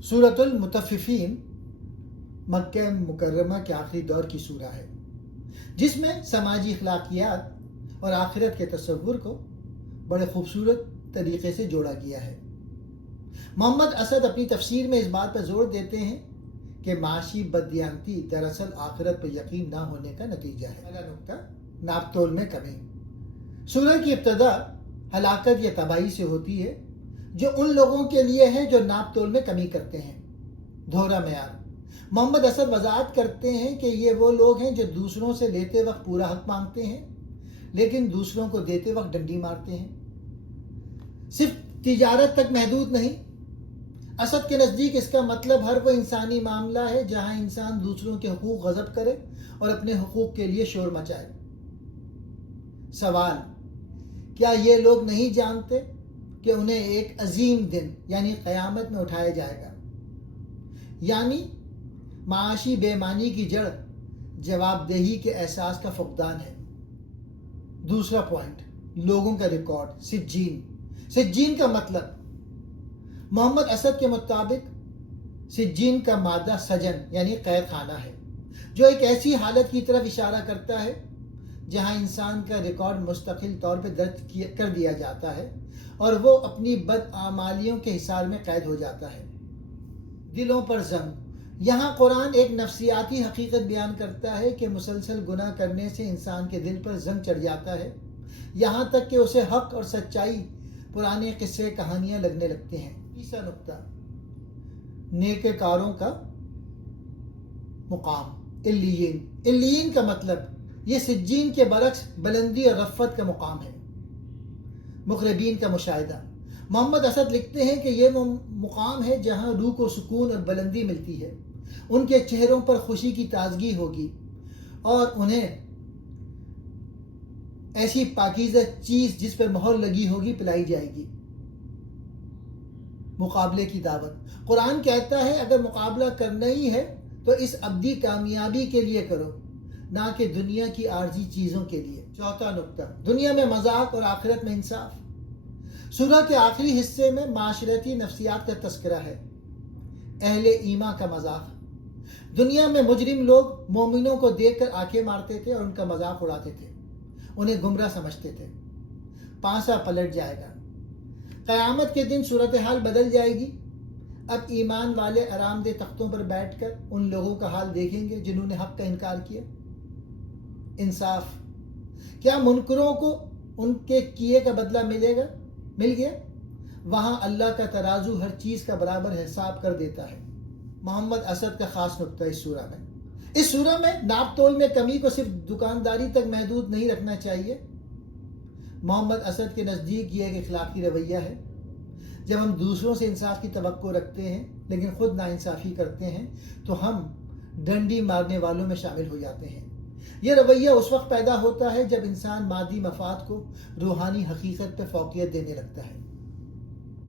सूरत मुतफ़िफ़ीन मक्का मुकर्रमा के आखिरी दौर की सूरह है, जिसमें समाजी अखलाकियात और आखिरत के तसव्वुर को बड़े खूबसूरत तरीके से जोड़ा गया है। मोहम्मद असद अपनी तफसीर में इस बात पर जोर देते हैं कि माशी बददियानती दरअसल आखिरत पर यकीन ना होने का नतीजा है। पहला नुक्ता, नापतोल में कमी। सूरह की इब्तदा हलाकत या तबाही से होती है जो उन लोगों के लिए है जो नापतोल में कमी करते हैं। दोहरा मेयार। मोहम्मद असद वजाहत करते हैं कि ये वो लोग हैं जो दूसरों से लेते वक्त पूरा हक मांगते हैं लेकिन दूसरों को देते वक्त डंडी मारते हैं। सिर्फ तिजारत तक महदूद नहीं, असद के नज़दीक इसका मतलब हर वो इंसानी मामला है जहां इंसान दूसरों के हुकूक गज़ब करे और अपने हुकूक के लिए शोर मचाए। सवाल, क्या ये लोग नहीं जानते कि उन्हें एक अजीम दिन यानी क़यामत में उठाया जाएगा? यानी माशी बेमानी की जड़ जवाबदेही के एहसास का फुकदान है। दूसरा पॉइंट, लोगों का रिकॉर्ड। सिज्जीन का मतलब, मोहम्मद असद के मुताबिक सिज्जीन का मादा सजन यानी कैद खाना है, जो एक ऐसी हालत की तरफ इशारा करता है जहां इंसान का रिकॉर्ड मुस्तकिल तौर पर दर्ज कर दिया जाता है और वो अपनी बदआमालियों के हिसार में कैद हो जाता है। दिलों पर जंग। यहाँ कुरान एक नफ्सियाती हकीकत बयान करता है कि मुसलसल गुनाह करने से इंसान के दिल पर जंग चढ़ जाता है, यहाँ तक कि उसे हक और सच्चाई पुराने किस्से कहानियां लगने लगते हैं। तीसरा नुक्ता, नेककारों का मुकाम। इल्लियीन का मतलब ये सिज्जीन के बरक्स बुलंदी और रफ़त का मुकाम है। मुक़र्रबीन का मुशाहिदा। मोहम्मद असद लिखते हैं कि ये वो मुकाम है जहाँ रूह को सुकून और बुलंदी मिलती है, उनके चेहरों पर खुशी की ताजगी होगी और उन्हें ऐसी पाकीज़ा चीज़ जिस पर मोहर लगी होगी पिलाई जाएगी। मुकाबले की दावत। कुरान कहता है अगर मुकाबला करना ही है तो इस अब्दी कामयाबी के लिए करो, ना कि दुनिया की आर्जी चीज़ों के लिए। चौथा नुक्ता, दुनिया में मजाक और आखिरत में इंसाफ। सूरह के आखिरी हिस्से में माशरती नफ्सियात का तस्करा है। अहले ईमान का मजाक। दुनिया में मुजरिम लोग मोमिनों को देखकर आंखें मारते थे और उनका मजाक उड़ाते थे, उन्हें गुमराह समझते थे। पांसा पलट जाएगा। क़यामत के दिन सूरत हाल बदल जाएगी। अब ईमान वाले आरामदेह तख्तों पर बैठकर उन लोगों का हाल देखेंगे जिन्होंने हक का इनकार किया। इंसाफ। क्या मुनकरों को उनके किए का बदला मिल गया? वहां अल्लाह का तराजू हर चीज का बराबर हिसाब कर देता है। मोहम्मद असद का खास नुक्ता इस सूरह में नापतोल में कमी को सिर्फ दुकानदारी तक महदूद नहीं रखना चाहिए। मोहम्मद असद के नज़दीक ये एक इखलाकी रवैया है। जब हम दूसरों से इंसाफ की तवक्को रखते हैं लेकिन खुद नाइंसाफ़ी करते हैं तो हम डंडी मारने वालों में शामिल हो जाते हैं। यह रवैया उस वक्त पैदा होता है जब इंसान मादी मफाद को रूहानी हकीकत पर फौकियत देने लगता है।